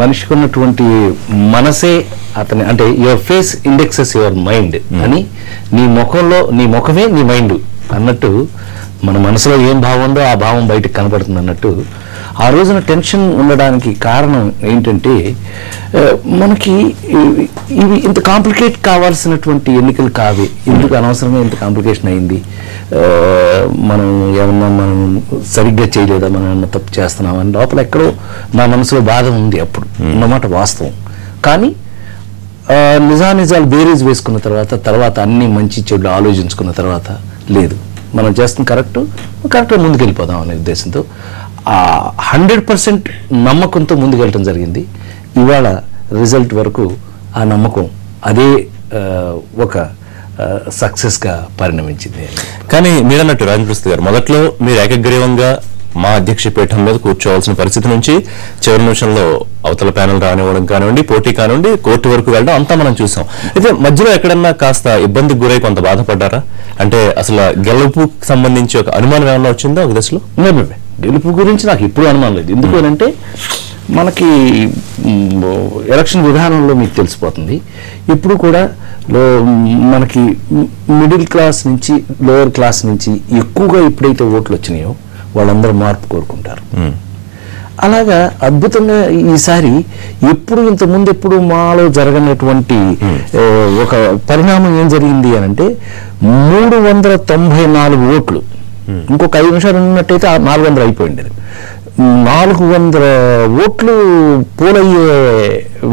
మనిషికి ఉన్నటువంటి మనసే అతని, అంటే your face indexes your mind అని, నీ ముఖమే నీ మైండ్ అన్నట్టు, మన మనసులో ఏం భావం ఉందో ఆ భావం బయటకు కనపడుతుంది అన్నట్టు. ఆ రోజున టెన్షన్ ఉండడానికి కారణం ఏంటంటే, మనకి ఇవి ఇంత కాంప్లికేట్ కావాల్సినటువంటి ఎన్నికలు కావే, ఎందుకు అనవసరంగా ఇంత కాంప్లికేషన్ అయింది, మనం ఏమన్నా మనం సరిగ్గా చేయలేదా, మనం ఏమన్నా తప్పు చేస్తున్నామని లోపల ఎక్కడో నా మనసులో బాధ ఉంది అప్పుడు అన్నమాట వాస్తవం. కానీ నిజాలు బేరీజ్ వేసుకున్న తర్వాత అన్ని మంచి చెడులు ఆలోచించుకున్న తర్వాత, లేదు మనం చేస్తున్న కరెక్ట్గా ముందుకెళ్ళిపోదాం అనే ఉద్దేశంతో 100% నమ్మకంతో ముందుకెళ్ళటం జరిగింది. ఇవాళ రిజల్ట్ వరకు ఆ నమ్మకం అదే ఒక సక్సెస్గా పరిణమించింది. కానీ మీరన్నట్టు రాజప్రసాద్ గారు, మొదట్లో మీరు ఏకగ్రీవంగా మా అధ్యక్ష పీఠం మీద కూర్చోవాల్సిన పరిస్థితి నుంచి చివరి నిమిషంలో అవతల ప్యానెల్ రానివ్వడం కానివ్వండి, పోటీ కానివ్వండి, కోర్టు వరకు వెళ్ళడం అంతా మనం చూసాం. అయితే మధ్యలో ఎక్కడన్నా కాస్త ఇబ్బందికి గురై కొంత బాధపడ్డారా? అంటే అసలు గెలుపుకి సంబంధించి ఒక అనుమానం ఏమన్నా వచ్చిందా ఒక దశలో? గెలుపు గురించి నాకు ఎప్పుడు అనుమానం లేదు. ఎందుకు అంటే మనకి ఎలక్షన్ విధానంలో మీకు తెలిసిపోతుంది, ఇప్పుడు కూడా మనకి మిడిల్ క్లాస్ నుంచి లోయర్ క్లాస్ నుంచి ఎక్కువగా ఎప్పుడైతే ఓట్లు వచ్చినాయో వాళ్ళందరూ మార్పు కోరుకుంటారు. అలాగా అద్భుతంగా ఈసారి ఇంతకుముందు ఎప్పుడు మాలో జరగనటువంటి ఒక పరిణామం ఏం జరిగింది అని అంటే, 394 ఓట్లు, ఇంకొక 5 నిమిషాలు ఉన్నట్టయితే 400 అయిపోయింది. 400 ఓట్లు పోలయ్యే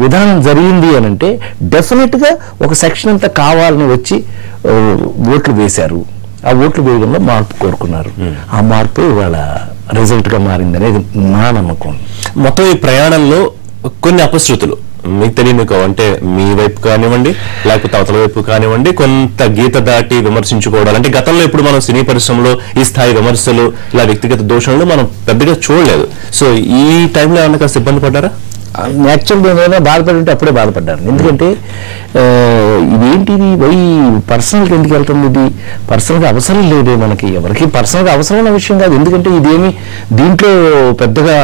విధానం జరిగింది అని అంటే డెఫినెట్గా ఒక సెక్షన్ అంతా కావాలని వచ్చి ఓట్లు వేశారు. ఆ ఓట్లు వేయడంలో మార్పు కోరుకున్నారు. ఆ మార్పు ఇవాళ రిజల్ట్గా మారింది అనేది నా నమ్మకం. మొత్తం ఈ ప్రయాణంలో కొన్ని అపశృతులు మీకు తెలియని, అంటే మీ వైపు కానివ్వండి లేకపోతే అవతల వైపు కానివ్వండి, కొంత గీత దాటి విమర్శించుకోవడాలు, అంటే గతంలో ఇప్పుడు మనం సినీ పరిశ్రమలో ఈ స్థాయి విమర్శలు ఇలా వ్యక్తిగత దోషణలు మనం పెద్దగా చూడలేదు. సో ఈ టైంలో ఏమన్నా కాస్త ఇబ్బంది పడ్డారా? యాక్చువల్గా నేను బాధపడి అప్పుడే బాధపడ్డాను. ఎందుకంటే ఇదేంటిది పర్సనల్గా ఎందుకు వెళ్తుంది, ఇది పర్సనల్గా అవసరం లేదే, మనకి ఎవరికి పర్సనల్గా అవసరమైన విషయం కాదు. ఎందుకంటే ఇదేమి దీంట్లో పెద్దగా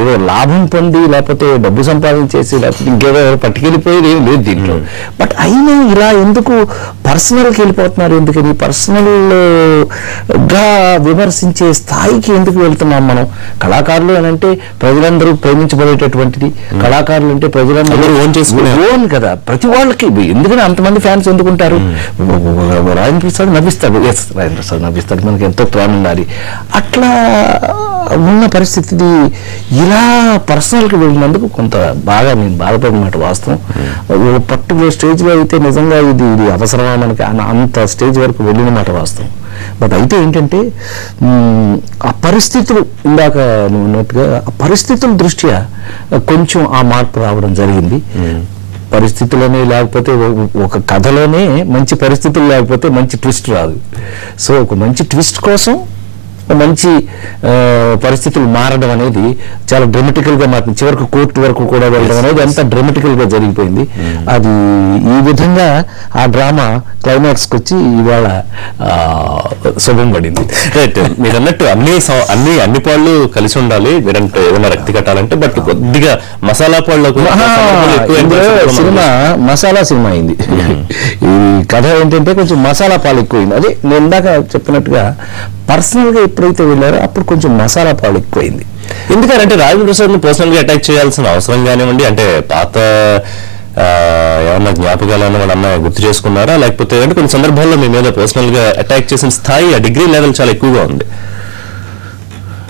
ఏదో లాభం పొంది లేకపోతే డబ్బు సంపాదించేసి లేకపోతే ఇంకేదో పట్టుకెళ్ళిపోయేది ఏమి లేదు దీంట్లో. బట్ అయినా ఇలా ఎందుకు పర్సనల్కి వెళ్ళిపోతున్నారు, ఎందుకని పర్సనల్గా విమర్శించే స్థాయికి ఎందుకు వెళ్తున్నాం మనం? కళాకారులు అని అంటే ప్రజలందరూ ప్రేమించబడేటటువంటిది, కళాకారులు అంటే ప్రజలందరూ ఓన్ కదా, ప్రతి వాళ్ళకి. ఎందుకంటే అంతమంది ఫ్యాన్స్ ఎందుకుంటారు? రాజేంద్ర ప్రసాద్ నవ్విస్తాడు, రాజేంద్ర ప్రసాద్ నవ్విస్తాడు, మనకి ఎంతో ప్రేమ ఉండాలి. అట్లా ఉన్న పరిస్థితి ఇలా పర్సనల్కి వెళ్ళినందుకు కొంత బాగా నేను బాధపడినమాట వాస్తవం. పర్టికులర్ స్టేజ్లో అయితే నిజంగా ఇది అవసరమా మనకి అంత స్టేజ్ వరకు వెళ్ళిన మాట వాస్తవం. బట్ అయితే ఏంటంటే ఆ పరిస్థితులు, ఇందాక నువ్వు ఉన్నట్టుగా ఆ పరిస్థితుల దృష్ట్యా కొంచెం ఆ మార్పు రావడం జరిగింది. పరిస్థితులనే లేకపోతే ఒక కథలోనే మంచి పరిస్థితులు లేకపోతే మంచి ట్విస్ట్ రాదు. సో ఒక మంచి ట్విస్ట్ కోసం మంచి పరిస్థితులు మారడం అనేది చాలా డ్రామాటికల్గా మారింది. చివరికి కోర్టు వరకు కూడా వెళ్ళడం అనేది అంత డ్రామాటికల్గా జరిగిపోయింది. అది ఈ విధంగా ఆ డ్రామా క్లైమాక్స్కి వచ్చి ఇవాళ శుభం పడింది. మీరు అన్నట్టు అన్ని పాళ్ళు కలిసి ఉండాలి, మీరంటే ఏదైనా రక్తి కట్టాలంటే. బట్ కొద్దిగా మసాలా పాళ్ళు సినిమా మసాలా సినిమా అయింది. ఈ కథ ఏంటంటే కొంచెం మసాలా పాలు ఎక్కువైంది. అదే నేను ఇందాక చెప్పినట్టుగా పర్సనల్గా ఎప్పుడైతే వెళ్ళారో అప్పుడు కొంచెం మసాలా పాలు ఎక్కువైంది. ఎందుకంటే రాజేంద్ర ప్రసాద్ని పర్సనల్గా అటాక్ చేయాల్సిన అవసరం కానివ్వండి, అంటే పాత ఏమన్నా జ్ఞాపకాలు అన్న వాళ్ళ అమ్మాయి గుర్తు చేసుకున్నారా, లేకపోతే అంటే కొన్ని సందర్భాల్లో మీ మీద పర్సనల్గా అటాక్ చేసిన స్థాయి, ఆ డిగ్రీ లెవెల్ చాలా ఎక్కువగా ఉంది.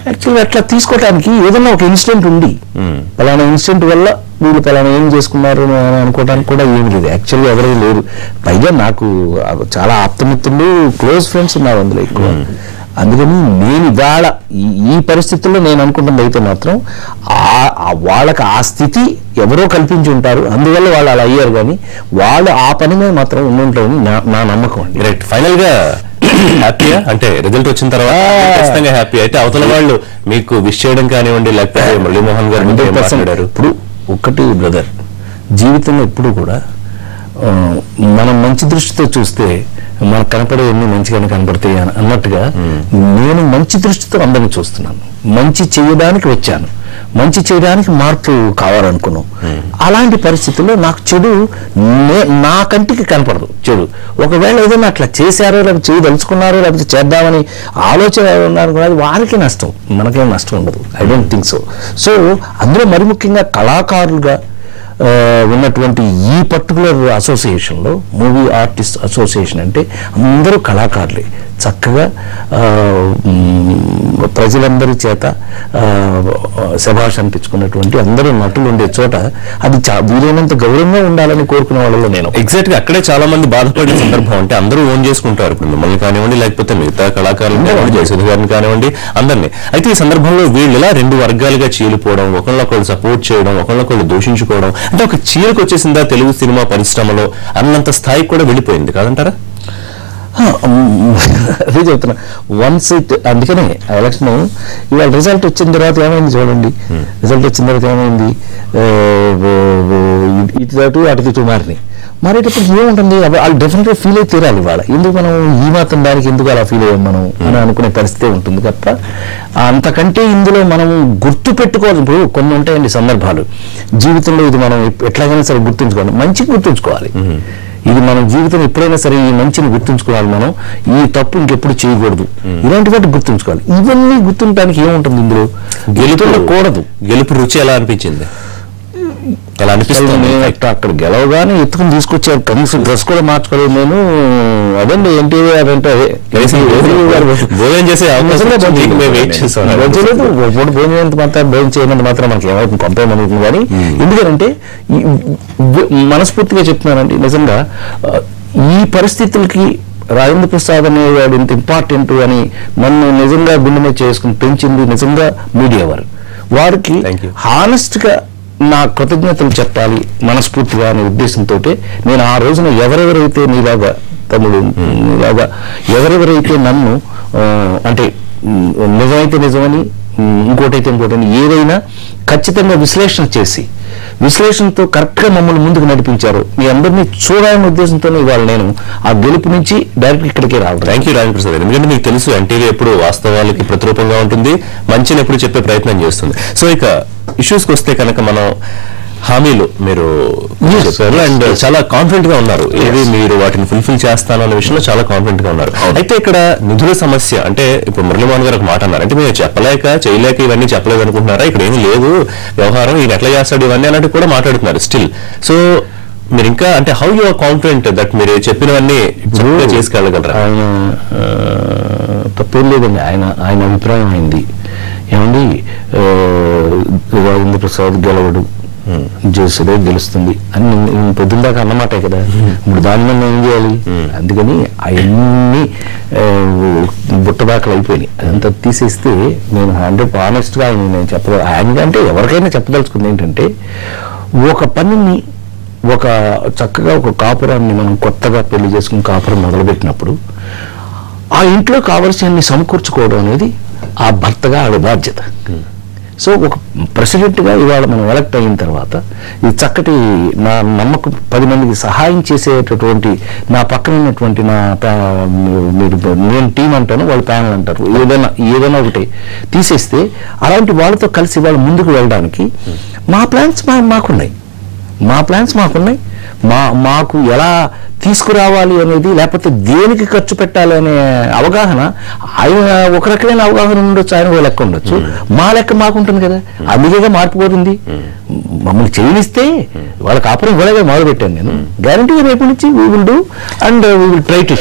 యాక్చువల్గా అట్లా తీసుకోవడానికి ఏదైనా ఒక ఇన్సిడెంట్ ఉంది, పలానా ఇన్సిడెంట్ వల్ల వీళ్ళు పలానా ఏం చేసుకున్నారు అని అనుకోవడానికి కూడా ఏమి లేదు. యాక్చువల్గా ఎవరూ లేరు. పైగా నాకు చాలా ఆప్తమిత్రులు, క్లోజ్ ఫ్రెండ్స్ ఉన్నారు అందులో ఎక్కువ. అందుకని నేను ఇవాళ ఈ పరిస్థితుల్లో నేను అనుకుంటుంది అయితే మాత్రం వాళ్ళకి ఆ స్థితి ఎవరో కల్పించి ఉంటారు, అందువల్ల వాళ్ళు అలా అయ్యారు. కానీ వాళ్ళు ఆ పని మీద మాత్రం ఉండుంటారని నా నమ్మకం అండి. రైట్. ఫైనల్ గా హ్యాపీయా? అంటే రిజల్ట్ వచ్చిన తర్వాత ఖచ్చితంగా హ్యాపీ. అయితే అవతల వాళ్ళు మీకు విష్ చేయడం కానివ్వండి, లేకపోతే మురళీమోహన్ గారు 100%. ఇప్పుడు ఒకటి బ్రదర్, జీవితంలో ఎప్పుడు కూడా మనం మంచి దృష్టితో చూస్తే మనకు కనపడేవన్నీ మంచిగానే కనపడతాయి అన్నట్టుగా నేను మంచి దృష్టితో అందరినీ చూస్తున్నాను. మంచి చేయడానికి వచ్చాను, మంచి చేయడానికి మార్పు కావాలనుకున్నాం. అలాంటి పరిస్థితుల్లో నాకు చెడు నా కంటికి కనపడదు. చెడు ఒకవేళ ఏదైనా అట్లా చేశారో లేకపోతే చేయదలుచుకున్నారో లేకపోతే చేద్దామని ఆలోచన ఉన్నారు కూడా వారికి నష్టం, మనకేం నష్టం ఉండదు. I don't think so. So అందులో మరి ముఖ్యంగా కళాకారులుగా ఉన్నటువంటి ఈ పర్టికులర్ అసోసియేషన్లో, మూవీ ఆర్టిస్ట్ అసోసియేషన్ అంటే అందరూ కళాకారులే. చక్కగా ప్రజలందరి చేత శభాష్ అనిపించుకున్నటువంటి అందరూ నటులు ఉండే చోట అది వీలైనంత గౌరవంగా ఉండాలని కోరుకునే వాళ్ళలో నేను. ఎగ్జాక్ట్ గా అక్కడే చాలా మంది బాధపడే సందర్భం. అంటే అందరూ ఓన్ చేసుకుంటారు, ఇప్పుడు మిమ్మల్ని కానివ్వండి లేకపోతే మిగతా కళాకారులు కానివ్వండి, జయసుధ గారిని కానివ్వండి, అందరినీ. అయితే ఈ సందర్భంలో వీళ్ళు ఇలా 2 వర్గాలుగా చీలిపోవడం, ఒకళ్ళొకళ్ళు సపోర్ట్ చేయడం, ఒకళ్ళొకళ్ళు దూషించుకోవడం, అంటే ఒక చీలకు వచ్చేసిందా తెలుగు సినిమా పరిశ్రమలో అన్నంత స్థాయికి కూడా వెళ్ళిపోయింది కాదంటారా? అదే చెప్తున్నా. వన్స్ ఇట్ అందుకనే ఎలక్షన్ ఇవాళ రిజల్ట్ వచ్చిన తర్వాత ఏమైంది చూడండి. రిజల్ట్ వచ్చిన తర్వాత ఏమైంది, ఇటు అటు మారినాయి. మారేటప్పుడు ఏముంటుంది, వాళ్ళు డెఫినెట్గా ఫీల్ అయి తీరాలి. ఇవాళ ఎందుకు మనం ఈ మాత్రం దానికి ఎందుకు అలా ఫీల్ అయ్యాం మనం అని అనుకునే పరిస్థితి ఉంటుంది తప్ప అంతకంటే ఇందులో మనం గుర్తు పెట్టుకోవాలి. ఇప్పుడు కొన్ని ఉంటాయండి సందర్భాలు జీవితంలో, ఇది మనం ఎట్లాగైనా సరే గుర్తుంచుకోవాలి, మంచిగా గుర్తుంచుకోవాలి. ఇది మన జీవితం ఎప్పుడైనా సరే ఈ మంచిని గుర్తుంచుకోవాలి. మనం ఈ తప్పు ఇంకెప్పుడు చేయకూడదు, ఇలాంటి వాటి గుర్తుంచుకోవాలి. ఇవన్నీ గుర్తుండటానికి ఏముంటుంది ఇందులో, గెలుపుకూడదు. గెలుపు రుచి ఎలా అనిపించింది, ఎలా అనిపిస్తుంది? అక్కడ గెలవగానే ఎత్తుకుని తీసుకొచ్చారు, కనీసం డ్రెస్ కూడా మార్చుకోలేదు నేను. అదండి ఏంటి అదంటే భోజనం చేసే భోజనం మాత్రం భోజనం చేయనంత మాత్రం మనకి ఏమవుతుంది, కొంపేమవుతుంది. కానీ ఎందుకంటే మనస్ఫూర్తిగా చెప్తున్నానండి, నిజంగా ఈ పరిస్థితులకి రాజేంద్ర ప్రసాద్ అనేవాడు ఇంత ఇంపార్టెంట్ అని నన్ను నిజంగా గుండె మీద చేసుకుని పెంచింది నిజంగా మీడియా వారు. వారికి హానెస్ట్ గా నా కృతజ్ఞతలు చెప్పాలి మనస్ఫూర్తిగా అనే ఉద్దేశంతో నేను ఆ రోజున ఎవరెవరైతే నీలాగా తమ్ముడు నీలాగా ఎవరెవరైతే నన్ను అంటే నిజమైతే నిజమని ఇంకోటైతే ఇంకోటని ఏదైనా ఖచ్చితంగా విశ్లేషణ చేసి విశ్లేషణతో కరెక్ట్గా మమ్మల్ని ముందుకు నడిపించారు. మీ అందరినీ చూడాలనే ఉద్దేశంతోనే ఇవాళ నేను ఆ గెలుపు నుంచి డైరెక్ట్ ఇక్కడికే రావడం. Thank you Rajendra Prasad. ఎందుకంటే మీకు తెలుసు ఎన్టీవీ ఎప్పుడు వాస్తవాలకి ప్రతిరూపంగా ఉంటుంది, మంచిని ఎప్పుడు చెప్పే ప్రయత్నం చేస్తుంది. సో ఇక ఇష్యూస్కి వస్తే కనుక మనం హామీలు మీరు చెప్పారు అండ్ చాలా కాన్ఫిడెంట్ గా ఉన్నారు, ఏది మీరు వాటిని ఫుల్ఫిల్ చేస్తాను అనే విషయంలో చాలా కాన్ఫిడెంట్ గా ఉన్నారు. అయితే ఇక్కడ నిధుల సమస్య అంటే ఇప్పుడు మురళీమోహన్ గారు ఒక మాట అన్నారు, అంటే మీరు చెప్పలేక చేయలేక ఇవన్నీ చెప్పలేదు అనుకుంటున్నారా, ఇక్కడ ఏమీ లేదు వ్యవహారం, ఈయన ఎట్లా చేస్తాడు ఇవన్నీ అన్నట్టు కూడా మాట్లాడుతున్నారు స్టిల్. సో మీరు ఇంకా అంటే how you are confident that మీరు చెప్పినవన్నీ చేసుకెళ్ళగలరా? ఆయన తప్పేం లేదండి, ఆయన అభిప్రాయం అయింది. ఏమండి రాజేంద్ర ప్రసాద్ గెలవడు, జయసుధే గెలుస్తుంది అని పొద్దున్న దాకా అన్నమాటే కదా. ఇప్పుడు దాని మీద ఏం చేయాలి, అందుకని అవన్నీ బుట్టదాకలు అయిపోయినాయి. అదంతా తీసేస్తే నేను 100 ఆనెస్ట్గా నేను చెప్పగలను. ఆయన అంటే ఎవరికైనా చెప్పదలుచుకుంది ఏంటంటే, ఒక పనిని ఒక చక్కగా ఒక కాపురాన్ని మనం కొత్తగా పెళ్లి చేసుకుని కాపురం మొదలుపెట్టినప్పుడు ఆ ఇంట్లో కావలసినన్ని సమకూర్చుకోవడం అనేది ఆ భర్తగా ఆవిడ బాధ్యత. సో ఒక ప్రెసిడెంట్గా ఇవాళ మనం ఎలక్ట్ అయిన తర్వాత ఈ చక్కటి నా నమ్మకం 10 మందికి సహాయం చేసేటటువంటి నా పక్కన ఉన్నటువంటి నేను టీం అంటాను, వాళ్ళు ప్యానల్ అంటారు, ఏదైనా ఒకటి తీసేస్తే అలాంటి వాళ్ళతో కలిసి వాళ్ళు ముందుకు వెళ్ళడానికి మా ప్లాన్స్ మాకున్నాయి. మాకు ఎలా తీసుకురావాలి అనేది, లేకపోతే దేనికి ఖర్చు పెట్టాలి అనే అవగాహన ఆయన ఒక రకమైన అవగాహన ఉండొచ్చు, ఆయన ఒక లెక్క ఉండొచ్చు, మా లెక్క మాకుంటుంది కదా. అందుకేగా మార్పు కోరింది. మమ్మల్ని చేయనిస్తే వాళ్ళ కాపురం ఇవ్వలేగా మొదలు పెట్టాను నేను. గ్యారంటీగా రేపు నుంచి we will do and we will try to.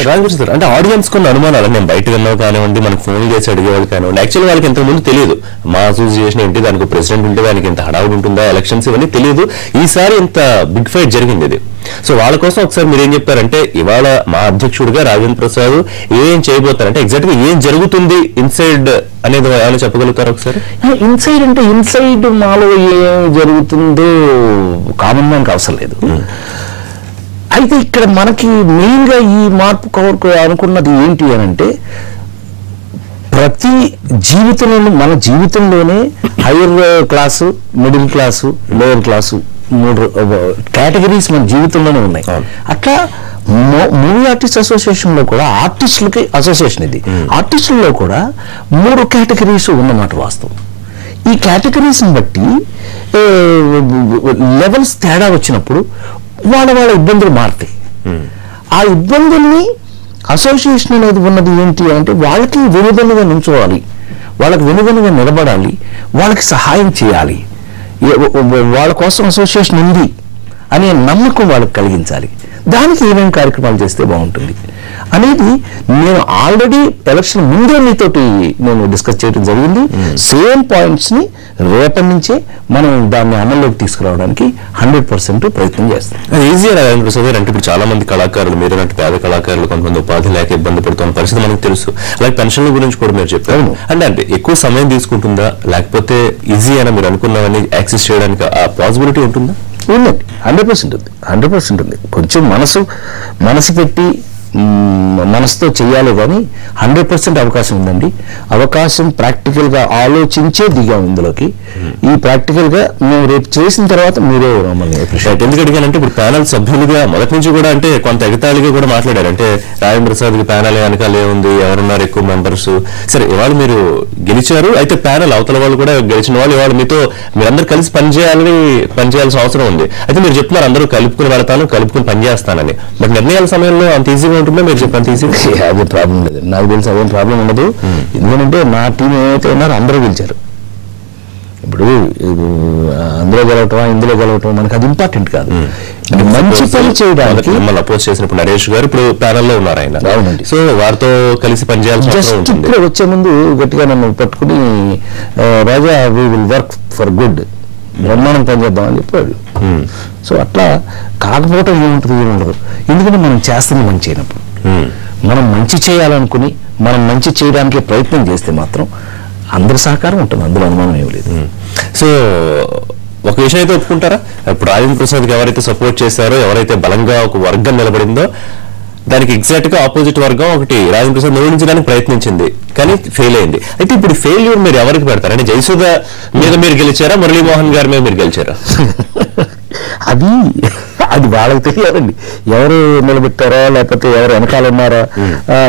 అంటే ఆడియన్స్ కొన్ని అనుమానాలు, నేను బయట విన్నావు కానివ్వండి, మనకు ఫోన్ చేసి అడిగేవాళ్ళు కానివ్వండి, యాక్చువల్లీ వాళ్ళకి ఇంతకుముందు తెలియదు మా అసోసియేషన్ ఏంటి, దానికి ప్రెసిడెంట్ ఉంటే దానికి ఇంత హడావుడి ఉంటుందా, ఎలక్షన్స్ ఇవన్నీ తెలియదు. ఈసారి ఇంత బిగ్ ఫైట్ జరిగింది ఇది. సో వాళ్ళ కోసం ఒకసారి మీరు ఏం చెప్పారంటే, ఇవాళ మా అధ్యక్షుడిగా రాజేంద్ర ప్రసాద్ ఏం చేయబోతారంటే ఎగ్జాక్ట్ గా ఏం జరుగుతుంది ఇన్సైడ్ అనేది ఏమైనా చెప్పగలుగుతారు ఒకసారి? ఇన్సైడ్ అంటే ఇన్సైడ్ మాలో ఏం జరుగుతుందో కామన్ మ్యాన్కి అవసరం లేదు. అయితే ఇక్కడ మనకి మెయిన్ గా ఈ మార్పు కవర్కు అనుకున్నది ఏంటి అని అంటే, ప్రతి జీవితంలో మన జీవితంలోనే hire class, middle class, lower class 3 categories మన జీవితంలోనే ఉన్నాయి. అట్లా మూవీ ఆర్టిస్ట్ అసోసియేషన్ లో కూడా ఆర్టిస్టులకి అసోసియేషన్ ఇది, ఆర్టిస్టుల్లో కూడా 3 కేటగిరీస్ ఉన్నమాట వాస్తవం. ఈ కేటగిరీస్ని బట్టి లెవెల్స్ తేడా వచ్చినప్పుడు వాళ్ళ ఇబ్బందులు మారుతాయి. ఆ ఇబ్బందుల్ని అసోసియేషన్ అనేది ఉన్నది ఏంటి అంటే వాళ్ళకి వెనుదన్నుగా నుంచోవాలి, వాళ్ళకి వెనుదన్నుగా నిలబడాలి, వాళ్ళకి సహాయం చేయాలి, వాళ్ళ కోసం అసోసియేషన్ ఉంది అనే నమ్మకం వాళ్ళకి కలిగించాలి. దానికి ఏమేమి కార్యక్రమాలు చేస్తే బాగుంటుంది అనేది నేను ఆల్రెడీ ఎలక్షన్ ముందే మీతోటి నేను డిస్కస్ చేయడం జరిగింది. సేమ్ పాయింట్స్ని రేపటి నుంచే మనం దాన్ని అమల్లోకి తీసుకురావడానికి 100% ప్రయత్నం చేస్తాం. ఈజీ రాజేంద్ర ప్రసాద్ గారు, అంటే ఇప్పుడు చాలా మంది కళాకారులు, మీరేనంటే పేద కళాకారులు కొంతమంది ఉపాధి లేక ఇబ్బంది పడుతున్న పరిస్థితి మనకు తెలుసు. అలాగే పెన్షన్ల గురించి కూడా మీరు చెప్పారు. అంటే ఎక్కువ సమయం తీసుకుంటుందా, లేకపోతే ఈజీ అయినా మీరు అనుకున్నవన్నీ యాక్సెస్ చేయడానికి ఆ పాసిబిలిటీ ఉంటుందా? ఉందండి, 100% ఉంది, 100% ఉంది. కొంచెం మనసు పెట్టి మనసుతో చెయ్యాలి కానీ 100% అవకాశం ఉందండి. అవకాశం ప్రాక్టికల్గా ఆలోచించే దిగాం ఇందులోకి. ఈ ప్రాక్టికల్గా మేము రేపు చేసిన తర్వాత మీరే మమ్మల్ని అప్రిషియేట్. ఎందుకు అడిగానంటే ఇప్పుడు ప్యానల్ సభ్యులుగా మొదటి నుంచి కూడా అంటే కొంత ఎగతాళిగా కూడా మాట్లాడారు. అంటే రాజేంద్ర ప్రసాద్కి ప్యానల్ వెనకాలే ఉంది, ఎవరున్నారు ఎక్కువ మెంబర్స్. సరే, ఇవాళ మీరు గెలిచారు, అయితే ప్యానల్ అవతల వాళ్ళు కూడా గెలిచిన వాళ్ళు ఇవాళ మీతో మీరందరూ కలిసి పనిచేయాల్సిన అవసరం ఉంది. అయితే మీరు చెప్తున్నారు అందరూ కలుపుకుని వెళతాను, కలుపుకుని పనిచేస్తానని. బట్ నిర్ణయాల సమయంలో అంత ఈజీగా ఉంటుందో మీరు చెప్పంత ఈజీగా? అదే ప్రాబ్లం లేదు, నాకు తెలిసి అదేం ప్రాబ్లం ఉండదు. ఎందుకంటే నా టీం ఏమైతే ఉన్నారో అందరూ గెలిచారు. ఇప్పుడు అందులో గెలవటం ఇందులో గెలవటం మనకు అది ఇంపార్టెంట్ కాదు. మంచి పని చేయడానికి మిమ్మల్ని అపోజ్ చేసినప్పుడు నరేష్ గారు ఇప్పుడు ప్యానల్లో ఉన్నారు ఆయన. అవునండి. సో వారితో కలిసి పనిచేయాల్సి జస్ట్ ఇప్పుడు వచ్చే ముందు గట్టిగా నన్ను పట్టుకుని Raja we will work for good, బ్రహ్మాండం పనిచేద్దాం అని చెప్పాడు. సో అట్లా కాకపోవటం ఏముంటుంది, ఏముండదు. ఎందుకంటే మనం చేస్తుంది మంచి అయినప్పుడు, మనం మంచి చేయాలనుకుని మనం మంచి చేయడానికి ప్రయత్నం చేస్తే మాత్రం అందరి సహకారం ఉంటుంది, అందులో అనుమానం ఏమి లేదు. సో ఒక విషయం అయితే ఒప్పుకుంటారా, ఇప్పుడు రాజేంద్ర ప్రసాద్కి ఎవరైతే సపోర్ట్ చేశారో, ఎవరైతే బలంగా ఒక వర్గం నిలబడిందో దానికి ఎగ్జాక్ట్ గా ఆపోజిట్ వర్గం ఒకటి రాజేంద్ర ప్రసాద్ నిర్వహించడానికి ప్రయత్నించింది కానీ ఫెయిల్ అయింది. అయితే ఇప్పుడు ఫెయిల్యూర్ మీరు ఎవరికి పెడతారు? అంటే జయసుధ మీద మీరు గెలిచారా, మురళీమోహన్ గారి మీద మీరు గెలిచారా? అది వాళ్ళకి తెలియదండి, ఎవరు నిలబెట్టారో లేకపోతే ఎవరు వెనకాల ఉన్నారో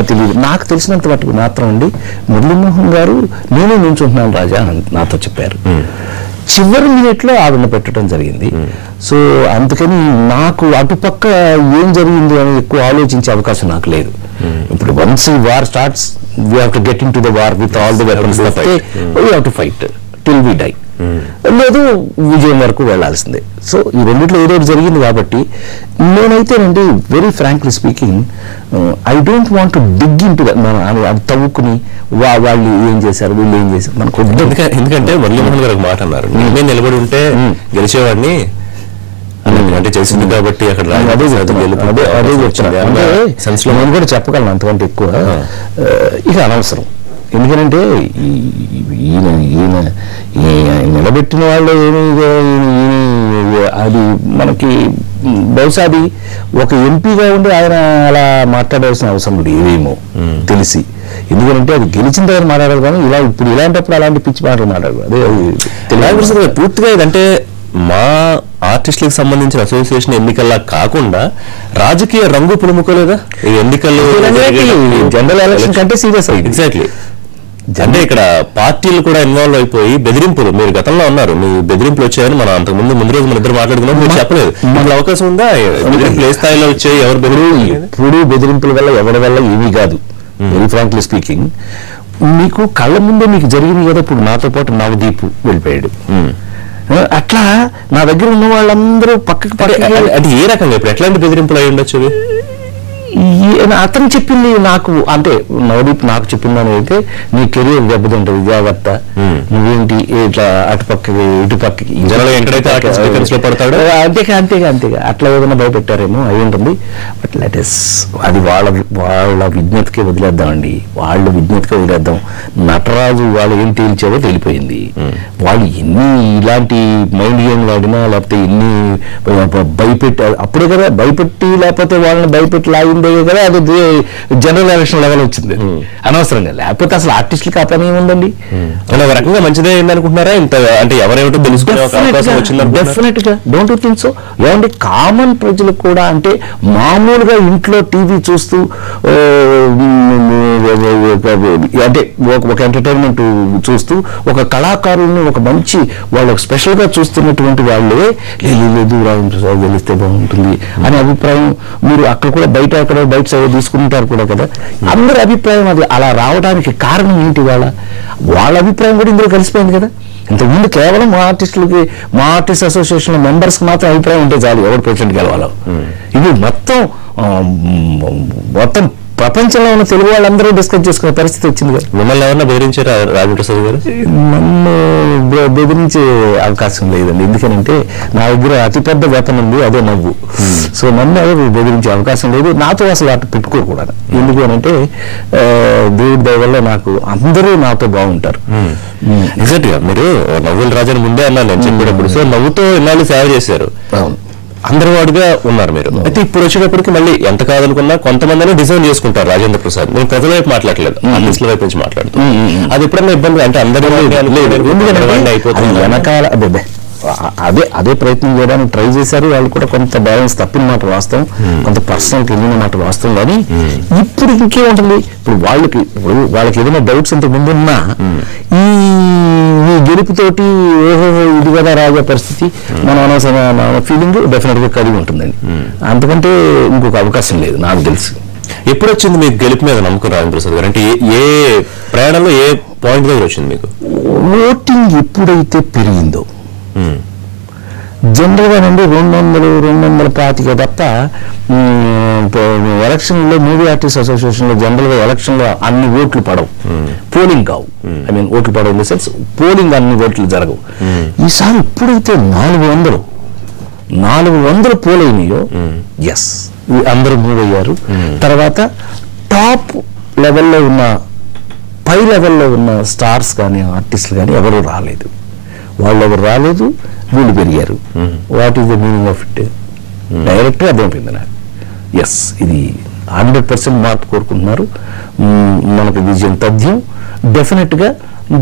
తెలియదు. నాకు తెలిసినంత మటుకు మాత్రం అండి, మురళీమోహన్ గారు నేనే నించుంటున్నాను రాజా నాతో చెప్పారు. చివరి మినిట్లో ఆవిడ పెట్టడం జరిగింది. సో అందుకని నాకు అటుపక్క ఏం జరిగింది అని ఎక్కువ ఆలోచించే అవకాశం నాకు లేదు. ఇప్పుడు once war starts we have to get in to the war with all the weapons, we have to fight till we die. లేదు విజయం వరకు వెళ్లాల్సిందే. సో ఈ రెండిట్లో ఏదో జరిగింది కాబట్టి నేనైతేనండి very frankly speaking I don't want to dig into అది తవ్వుకుని వాళ్ళు ఏం చేశారు వీళ్ళు ఏం చేశారు మనకు. ఎందుకంటే మురళీమోహన్ గారు ఒక మాట అన్నారు, నేను నిలబడి ఉంటే గెలిచేవాడిని అంటే చేసింది కాబట్టి అక్కడ అదే చెప్తున్నా. అంటే నేను కూడా చెప్పగలను అంతకంటే ఎక్కువ ఇక అనవసరం. ఎందుకంటే ఈయన నిలబెట్టిన వాళ్ళు అది మనకి బహుశా అది ఒక ఎంపీగా ఉండి ఆయన అలా మాట్లాడాల్సిన అవసరం ఏమేమో తెలిసి. ఎందుకంటే అది గెలిచిన తర్వాత మాట్లాడారు కానీ ఇప్పుడు ఇలాంటప్పుడు అలాంటి పిచ్చి మాటలు మాట్లాడారు. అదే పూర్తిగా ఇదంటే మా ఆర్టిస్టులకు సంబంధించిన అసోసియేషన్ ఎన్నికల్లా కాకుండా రాజకీయ రంగు పులుముకోలేదా ఈ ఎన్నికల్లో? జనరల్ ఎలక్షన్ కంటే సీరియస్ అయింది. ఎగ్జాక్ట్లీ. అంటే ఇక్కడ పార్టీలు కూడా ఇన్వాల్వ్ అయిపోయి బెదిరింపులు, మీరు గతంలో ఉన్నారు, మీ బెదిరింపులు వచ్చాయని మనం అంతకుముందు రోజు మన ఇద్దరు మాట్లాడుకున్నాం, మీరు చెప్పలేదు. మనకు అవకాశం ఉందా బెదిరింపులు ఏ స్థాయిలో వచ్చాయి, ఎవరు ఇప్పుడు బెదిరింపుల వల్ల ఎవరి వల్ల ఏమీ కాదు. వెరీ ఫ్రాంక్లీ స్పీకింగ్, మీకు కళ్ళ ముందే మీకు జరిగింది కదా. ఇప్పుడు నాతో పాటు నవదీప్ వెళ్ళిపోయాడు. అట్లా నా దగ్గర ఉన్న వాళ్ళందరూ పక్కకి అది ఏ రకంగా ఇప్పుడు ఎట్లాంటి బెదిరింపులు అయి ఉండొచ్చు? అతను చెప్పింది నాకు, అంటే నవదీప్ నాకు చెప్పిందని అయితే నీ కెరీర్ దెబ్బతింటది జాగ్రత్త, నువ్వేంటి ఇట్లా అటుపక్కకి ఇటుపక్కకి అంతేగా అట్లా ఏదైనా భయపెట్టారేమో అయి ఉంటుంది. బట్ లెట్ ఇస్ అది వాళ్ళ విజ్ఞతకే వదిలేద్దామండి, వాళ్ళ విజ్ఞతకే వదిలేద్దాం. నటరాజు వాళ్ళు ఏం తేల్చావో తెలిపోయింది. వాళ్ళు ఎన్ని ఇలాంటి మైండ్ గేమ్ ఆడినా లేకపోతే ఎన్ని భయపెట్టి అప్పుడే కదా భయపెట్టి లేకపోతే వాళ్ళని భయపెట్టి లాగింది దగ్గర కదా అది జనరల్ ఎలక్షన్ లెవెల్ వచ్చింది అనవసరంగా. లేకపోతే అసలు ఆర్టిస్టులకి ఆ పని ఏముందండి? ఒక రకంగా మంచిదే అయింది అనుకుంటున్నారా? ఇంత అంటే ఎవరేమిటో తెలుసుకునే అవకాశం వచ్చింది. డెఫినెట్ గా డోంట్ యూ థింక్ సో? ఏమంటే కామన్ ప్రజలకు కూడా, అంటే మామూలుగా ఇంట్లో టీవీ చూస్తూ అంటే ఒక ఎంటర్టైన్మెంట్ చూస్తూ ఒక కళాకారుల్ని ఒక మంచి వాళ్ళు స్పెషల్ గా చూస్తున్నటువంటి వాళ్ళే లేదు రాజేంద్ర ప్రసాద్ గెలిస్తే బాగుంటుంది అనే అభిప్రాయం మీరు అక్కడ కూడా బయట సైడ్ తీసుకుంటారు కూడా కదా. అందరి అభిప్రాయం అది అలా రావడానికి కారణం ఏంటి? వాళ్ళ అభిప్రాయం కూడా ఇందులో కలిసిపోయింది కదా. ఇంతకుముందు కేవలం మా ఆర్టిస్ట్ అసోసియేషన్ మెంబర్స్ కి మాత్రం అభిప్రాయం ఉంటే చాలు ఎవరు ప్రెసిడెంట్ గెలవాలో. ఇది మొత్తం ప్రపంచంలో ఉన్న తెలుగు వాళ్ళందరూ డిస్కస్ చేసుకునే పరిస్థితి వచ్చింది కదా. మిమ్మల్ని ఎవరన్నా బెదిరించారా రాజేంద్ర ప్రసాద్ గారు? నన్ను బెదిరించే అవకాశం లేదండి. ఎందుకనంటే నా దగ్గర అతిపెద్ద వెపన్ ఉంది, అదే నవ్వు. సో నన్ను ఎవరు బెదిరించే అవకాశం లేదు. నాతో అసలు అటు పెట్టుకోకూడదు. ఎందుకు అనంటే దేవుడి దయ వల్ల నాకు అందరూ నాతో బాగుంటారు. ఎగ్జాక్ట్ గా మీరు నవ్వుల రాజాని ముందే అన్నాను నేను చెప్పేటప్పుడు. సో నవ్వుతో ఇన్నాళ్ళు సేవ చేశారు, అందరూ వాడుగా ఉన్నారు మీరు. అయితే ఇప్పుడు వచ్చేటప్పటికి మళ్ళీ ఎంత కాదనుకున్నా కొంతమందిని డిజైన్ చేసుకుంటారు రాజేంద్ర ప్రసాద్. నేను ప్రజల వైపు మాట్లాడలేదు, ఆర్టిస్టుల వైపు నుంచి మాట్లాడుతున్నాను. అది ఎప్పుడన్నా ఇబ్బంది అంటే అందరూ అయిపోతుంది వెనకాల అదే ప్రయత్నం చేయడానికి ట్రై చేశారు వాళ్ళు కూడా. కొంత బ్యాలెన్స్ తప్పిన మాట వాస్తవం, కొంత పర్సనల్ వెళ్ళిన మాట వాస్తవం. కానీ ఇప్పుడు ఇంకేముంటుంది? ఇప్పుడు వాళ్ళకి ఏదైనా డౌట్స్ ఇంత ముందున్నా ఈ గెలుపుతోటి ఇది కదా రాజే పరిస్థితి మన అనవసరమైన ఫీలింగ్ డెఫినెట్ గా కలిగి ఉంటుందండి. అంతకంటే ఇంకొక అవకాశం లేదు నాకు తెలుసు. ఎప్పుడు వచ్చింది మీకు గెలుపు మీద నమ్మకం రాజేంద్ర ప్రసాద్ గారు? అంటే ఏ ప్రయాణంలో ఏ పాయింట్ దగ్గర వచ్చింది మీకు? ఓటింగ్ ఎప్పుడైతే పెరిగిందో జనరల్ గా నుండి 200-225 తప్ప ఎలక్షన్ లో మూవీ ఆర్టిస్ట్ అసోసియేషన్ లో జనరల్ గా ఎలక్షన్ లో అన్ని ఓట్లు పడవు, పోలింగ్ కావు. ఐ మీన్ ఓట్లు పడవు ఇన్ ద సెన్స్ పోలింగ్ అన్ని ఓట్లు జరగవు. ఈసారి ఎప్పుడైతే 400 పోల్ అయినాయో ఎస్ అందరూ మూవ్ అయ్యారు. తర్వాత టాప్ లెవెల్లో ఉన్న పై లెవెల్లో ఉన్న స్టార్స్ కానీ ఆర్టిస్టులు కానీ ఎవరు రాలేదు. వాళ్ళు ఎవరు రాలేదు, వీళ్ళు పెరిగారు. What is the meaning of it? డైరెక్ట్గా అర్థమైపోయింది నాకు. ఎస్ ఇది 100% మార్పు కోరుకుంటున్నారు. మనకు విజయం తథ్యం. డెఫినెట్ గా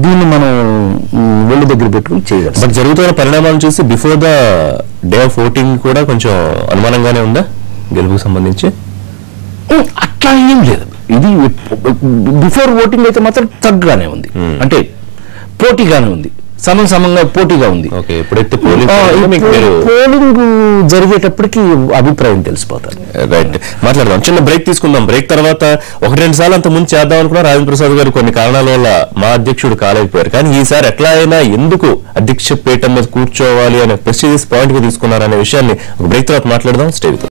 దీన్ని మనం వెళ్ళి దగ్గర పెట్టుకుని చేయగలం. బట్ జరుగుతున్న పరిణామాలను చూసి before the day of voting కూడా కొంచెం అనుమానంగానే ఉందా గెలుపుకు సంబంధించి? అట్లా ఏం లేదు. ఇది బిఫోర్ ఓటింగ్ అయితే మాత్రం తగ్గానే ఉంది, అంటే పోటీగానే ఉంది, సమంగా పోటీగా ఉంది. పోలింగ్ జరిగేటప్పటికి అభిప్రాయం తెలిసిపోతారు. రైట్, మాట్లాడదాం. చిన్న బ్రేక్ తీసుకుందాం. బ్రేక్ తర్వాత 1-2 సార్లు అంత ముందు చేద్దాం అనుకున్నా రాజేంద్ర ప్రసాద్ గారు కొన్ని కారణాల వల్ల మా అధ్యక్షుడు కాలేకపోయారు. కానీ ఈసారి ఎట్లా అయినా ఎందుకు అధ్యక్ష పీఠం మీద కూర్చోవాలి అనే ప్రెస్టీజియస్ పాయింట్ గా తీసుకున్నారనే విషయాన్ని ఒక బ్రేక్ తర్వాత మాట్లాడదాం. Stay with